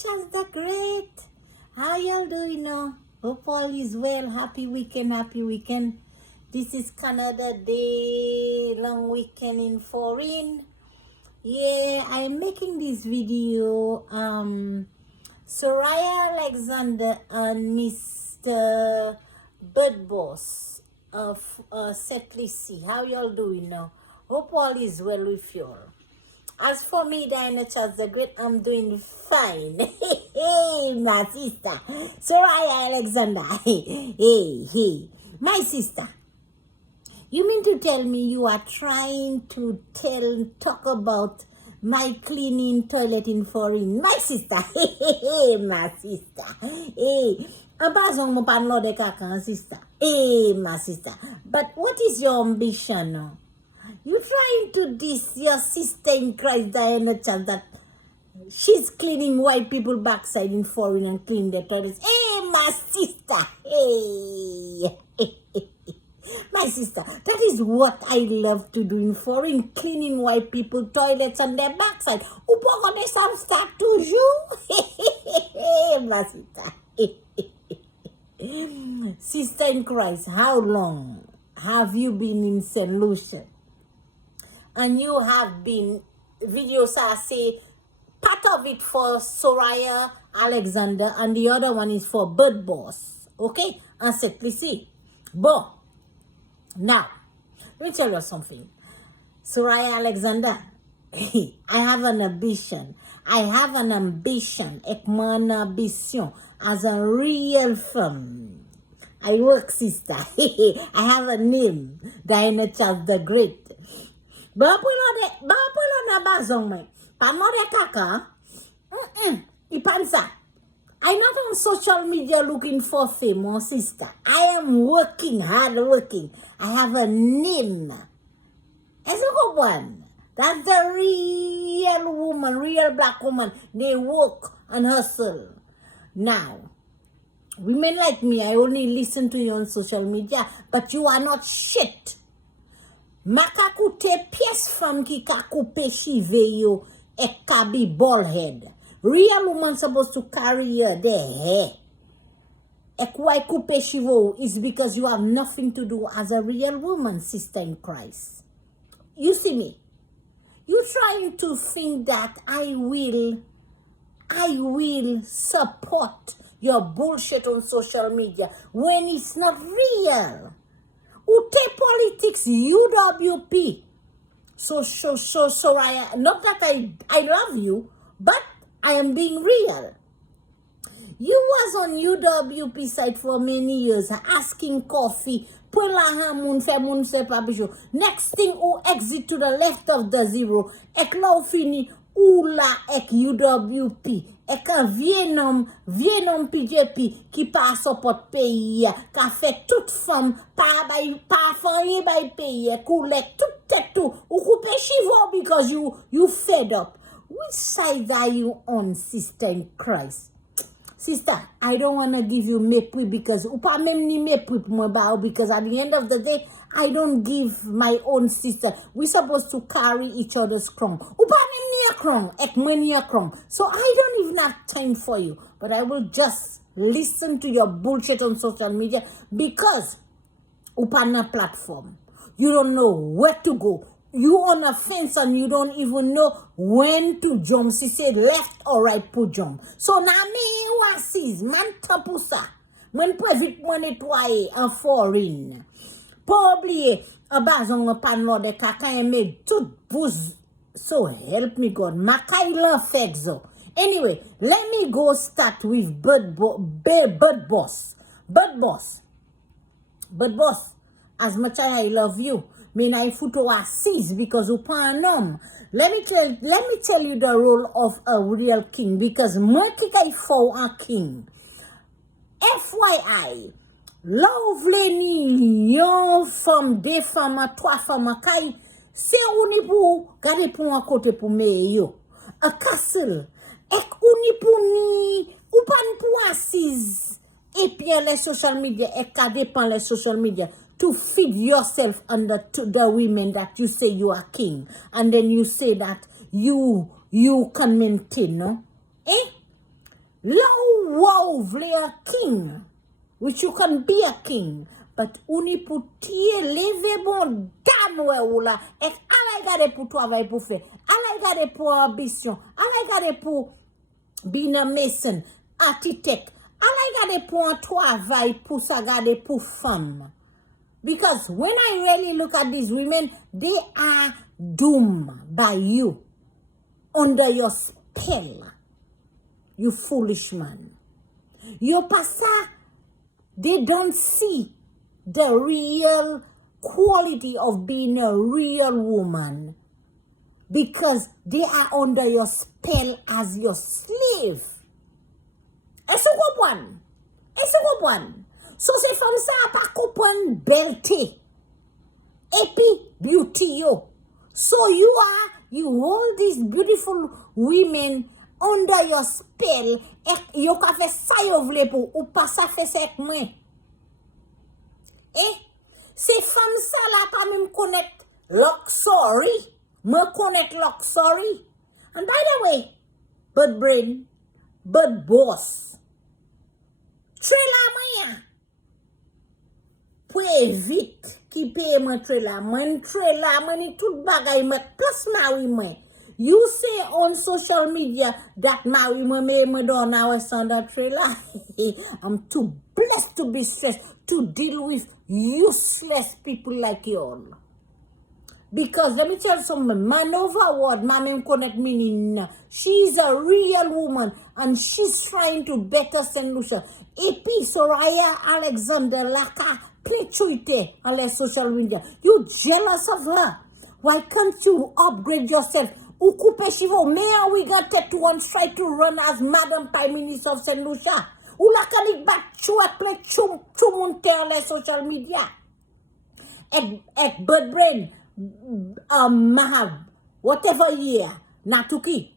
Charles the Great. How y'all doing now? Hope all is well. Happy weekend, happy weekend. This is Canada Day, long weekend in foreign. Yeah, I'm making this video. Sohria Alexander and Mr. Bird Boss of Setlisi. How y'all doing now? Hope all is well with y'all. As for me, Diana Charles the Great, I'm doing fine. Hey, my sister. Sohria Alexander. Hey. My sister. You mean to tell me you are trying to talk about my cleaning toilet in foreign? My sister. Hey, my sister. Hey. Abazong mo panlo de kaka, sister. Hey, my sister. But what is your ambition now? You trying to diss your sister in Christ, Diana Charles, that she's cleaning white people backside in foreign and cleaning their toilets. Hey, my sister. Hey. My sister, that is what I love to do in foreign, cleaning white people toilets on their backside. Ou pas qu'on est ça start toujours? My sister. Sister in Christ, how long have you been in St. Lucia? And you have been, videos I say, part of it for Sohria Alexander and the other one is for Bird Boss. Okay? And Setlisi. Bon. Now, let me tell you something. Sohria Alexander, I have an ambition. Ek mon ambition as a real femme. I work, sister. I have a name. Diana Charles the Great. Bapulo na bazong me. Panore kaka. Ipansa. I'm not on social media looking for fame, my sister. I am working, hard working. I have a name. As a good one. That's the real woman, real black woman. They work and hustle. Now, women like me, I only listen to you on social media, but you are not shit. Makakute pièce femme ki ka coupe chive yo ek ka be bald head. Real woman supposed to carry their hair. Ek why coupe chive is because you have nothing to do as a real woman, sister in Christ. You see me? You trying to think that I will support your bullshit on social media when it's not real. Ute politics, UWP. So, Sohria, not that I love you, but I am being real. You was on UWP side for many years, asking coffee, next thing, who exit to the left of the zero, ek la fini, ou la ek UWP. Ek un vieux nom PJP qui pas support pays, qui fait toute femme, pas fanny by pays, collect tout, ou coupe chivo because you fed up. Which side are you on, sister in Christ? Sister, I don't want to give you mépris because ou pas même ni mépris pour moi ba because at the end of the day, I don't give my own sister. We supposed to carry each other's crown. Ou pas même ni a crown, ek mwen ni a crown. So I don't even have time for you. But I will just listen to your bullshit on social media because ou pas na platform. You don't know where to go. You on a fence and you don't even know when to jump. Si say left or right to jump. So na me wasis man tapusa. Mwen previt mwen netwaye en foreign. Pas oublier, a bazon pan lo de kaka yeme tout bouz. So help me God. Makay lan fekzo. Anyway, let me go start with Bird Boss. Bird Boss, as much as I love you, mean I futo assist because you pan nom. Let me tell you the role of a real king because moi kikay for a king. FYI, love ni yon femme, deux femmes, trois femmes, kay, c'est ou pour garder pour un côté pour me yo. A castle, ek ou pour ni, ou pan pour assise. Et puis les social media, ek ka dépend les social media to feed yourself under to the women that you say you are king. And then you say that you can maintain, no? Low wow vle a king, which you can be a king, but uni pou tiye leve bon dan we ou la, ek alay gade pou travay pou fe, alay gade pou ambition, alay gade pou being a mason, architect, alay gade pou an travay pou sa gade pou femme. Because when I really look at these women, they are doomed by you, under your spell. You foolish man. Yo pasa, they don't see the real quality of being a real woman because they are under your spell as your slave. Est-ce que comprendre? Est-ce que comprendre? So ces femmes ça pas comprendre belté et puis beauty yo. So you hold these beautiful women under your spell, yo ka fe sa yo vle pou, ou pas sa fe sek mwen. Se fam sa la pa me connect luxury, me connect luxury. And by the way, Bird Brain, Bird Boss, trela mwen pou evite ki paye mwen trela mwen ni tout bagay mwen, plus mawi mwen. You say on social media that Maui me don't know under trailer. I'm too blessed to be stressed to deal with useless people like you all. Because let me tell you something, man over word, Mama connect meaning. She's a real woman and she's trying to better St. Lucia. Epi Sohria Alexander Laka plechuite on the social media. You jealous of her? Why can't you upgrade yourself? Ou coupe chivo, mais we got to one try to run as Madam Prime Minister of St. Lucia. Ou la kanik bat chouat ple choumonte on les social media. Ek Bird Brain, Mahab, whatever year, Natuki,